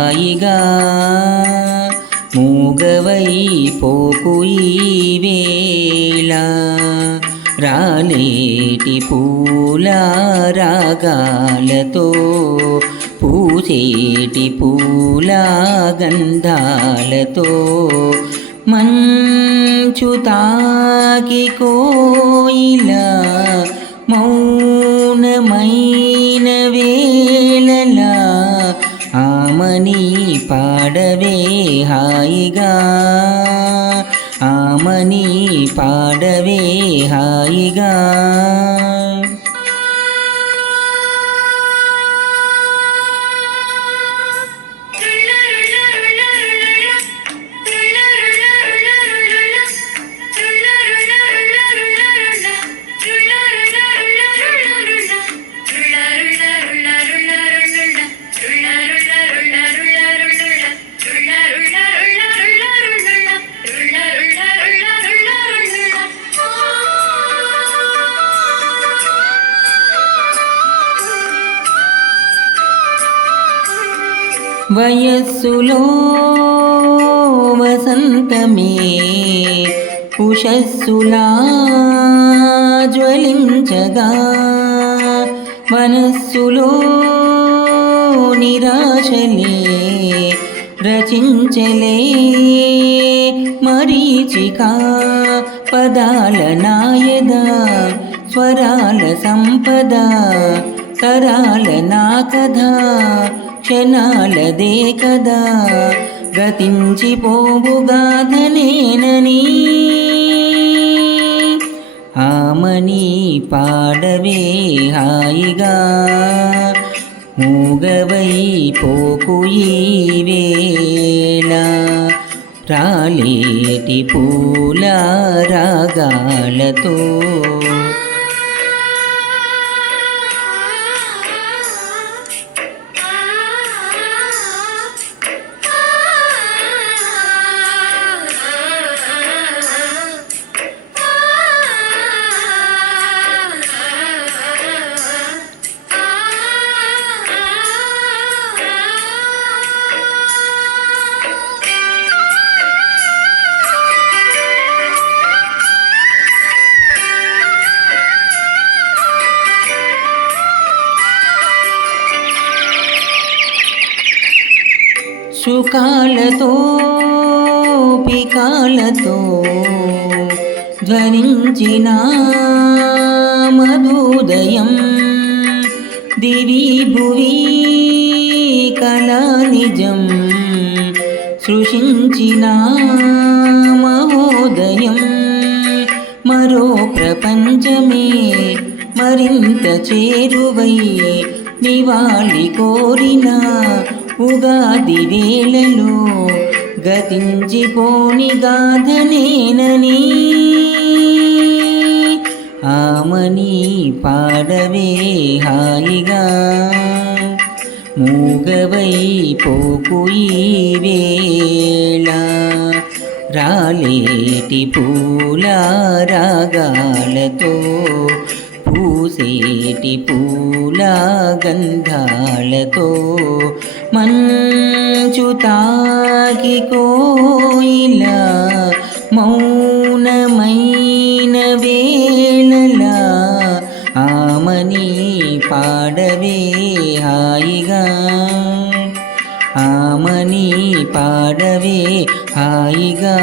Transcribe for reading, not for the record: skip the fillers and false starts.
హాయిగా మూగవై పోకు ఈ వేళ రాలేటి పూల రాగాలతో పూసేటి పూల గంధాలతో మంచు తాకి కోయిల మౌనమైన వేళలా ఆమని పాడవే హాయిగా ఆమని పాడవే హాయిగా వయస్సులో వసంతమే ఉషస్సులా జ్వలించగా మనస్సులో నిరాశలే రచించలే మరీచిక పదాల నాయద స్వరాల సంపద తరాల నా కథ క్షణాలదే కదా గతించిపోవుగాథనేనని ఆమని పాడవే హాయిగా మూగవై పోకు ఈ వేళ రాలేటి పూల రాగాలతో సుఖాలతో పికాలతో ధ్వనించిన మధుదయం దివి భువి కళా నిజం సృష్టించిన మహోదయం మరో ప్రపంచమే మరింత చేరువై నివాళి కోరిన ఉగాది వేళలో గతించిపోని గాథనేనని ఆమని పాడవే హాయిగా మూగవై పోకు ఈ వేళ రాలేటి పూల రాగాలతో పూసేటి పూల గంధాలతో మంచు తాకి కోయిల మౌనమైన వేళలా ఆమని పాడవే హాయిగా ఆమని పాడవే హాయిగా